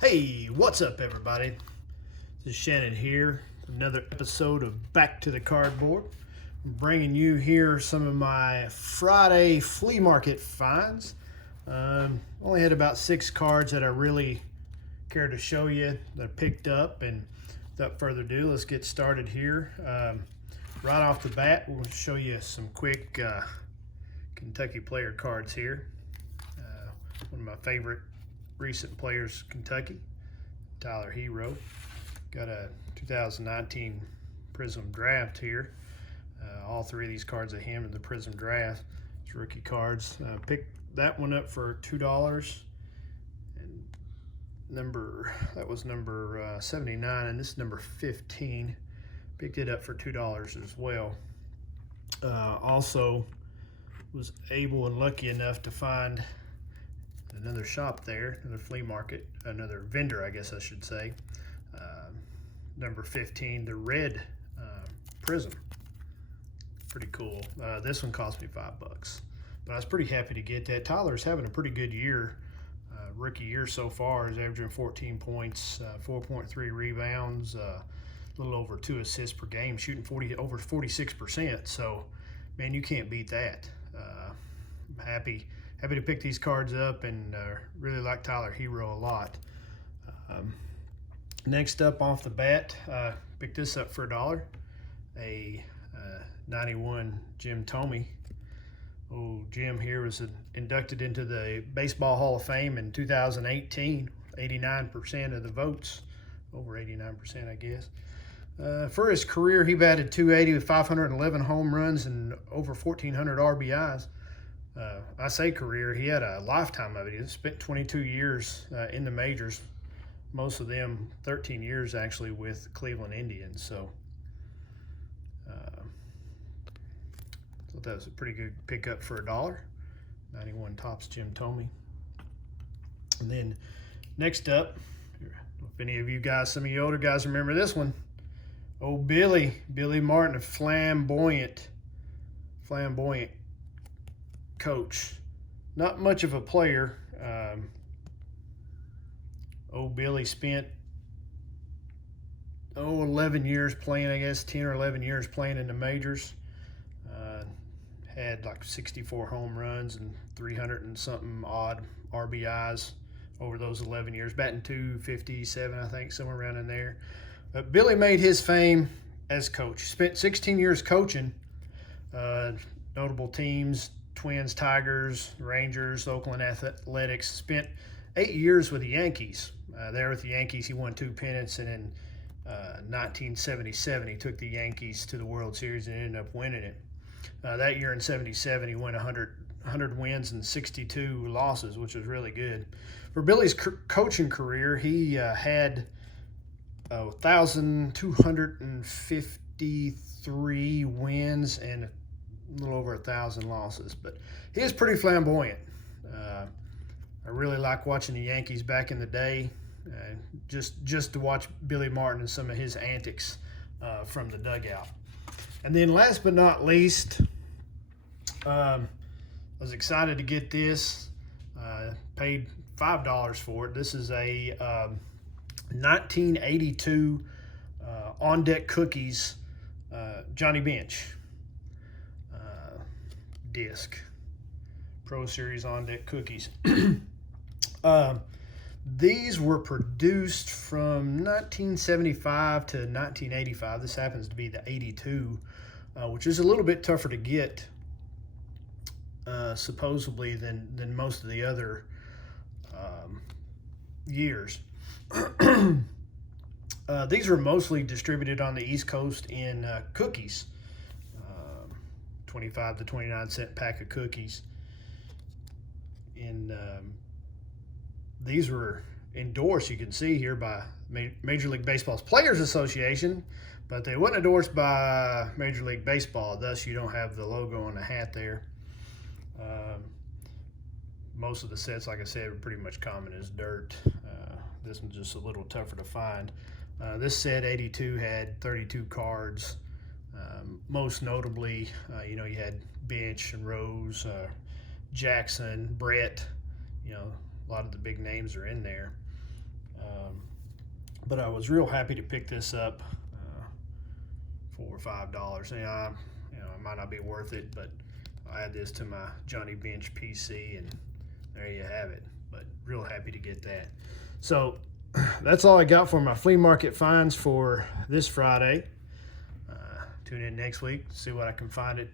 Hey, what's up, everybody? This is Shannon here. Another episode of Back to the Cardboard. I'm bringing you here some of my Friday flea market finds. Only had about 6 cards that I really care to show you that I picked up. And without further ado, let's get started here. Right off the bat, we'll show you some quick Kentucky player cards here. One of my favorite recent players, Kentucky, Tyler Hero. Got a 2019 Prism draft here. All 3 of these cards of him in the Prism draft. It's rookie cards. Picked that one up for $2. And that was number 79, and this is number 15. Picked it up for $2 as well. Also was able and lucky enough to find another shop there, another flea market, another vendor, I guess I should say. Number 15, the red Prism. Pretty cool. This one cost me $5, but I was pretty happy to get that. Tyler's having a pretty good year, rookie year so far. He's averaging 14 points, 4.3 rebounds, a little over 2 assists per game, shooting over 46%. So, man, you can't beat that. I'm happy to pick these cards up, and really like Tyler Hero a lot. Next up off the bat, picked this up for $1. A 91 Jim Thome. Jim here was inducted into the Baseball Hall of Fame in 2018. 89% of the votes, over 89%, I guess. For his career, he batted .280 with 511 home runs and over 1,400 RBIs. I say career, he had a lifetime of it. He spent 22 years in the majors, most of them 13 years actually with Cleveland Indians. So thought that was a pretty good pickup for $1. 91 Topps Jim Thome. And then next up, if any of you guys, some of you older guys remember this one. Billy Martin, a flamboyant coach. Not much of a player. Billy spent 11 years playing, I guess 10 or 11 years playing in the majors. Had like 64 home runs and 300 and something odd RBIs over those 11 years, batting .257, I think, somewhere around in there. But Billy made his fame as coach. Spent 16 years coaching notable teams: Twins, Tigers, Rangers, Oakland Athletics. Spent 8 years with the Yankees. There with the Yankees, he won 2 pennants, and in 1977, he took the Yankees to the World Series and ended up winning it. That year in '77, he won 100 wins and 62 losses, which was really good. For Billy's coaching career, he had 1,253 wins and a little over 1,000 losses, but he is pretty flamboyant. I really like watching the Yankees back in the day, just to watch Billy Martin and some of his antics from the dugout. And then last but not least, I was excited to get this. Paid $5 for it. This is a 1982 On Deck Cookies Johnny Bench disc. Pro Series On Deck Cookies. These were produced from 1975 to 1985. This happens to be the 82, which is a little bit tougher to get, supposedly, than most of the other years. These are mostly distributed on the East Coast in cookies, 25 to 29 cent pack of cookies. And these were endorsed, you can see here, by Major League Baseball's Players Association, but they weren't endorsed by Major League Baseball, thus you don't have the logo on the hat there. Most of the sets, like I said, are pretty much common as dirt. This one's just a little tougher to find. This set, 82, had 32 cards. Most notably, you had Bench and Rose, Jackson, Brett. A lot of the big names are in there. But I was real happy to pick this up for $5. And it might not be worth it, but I add this to my Johnny Bench PC, and there you have it. But real happy to get that. So that's all I got for my flea market finds for this Friday. Tune in next week, see what I can find at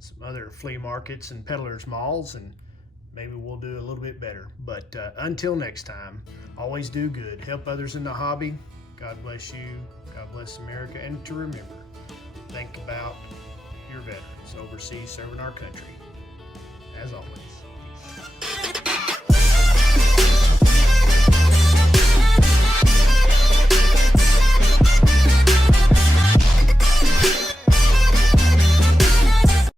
some other flea markets and peddlers malls, and maybe we'll do a little bit better. But until next time, always do good. Help others in the hobby. God bless you. God bless America. And to remember, think about your veterans overseas serving our country. As always.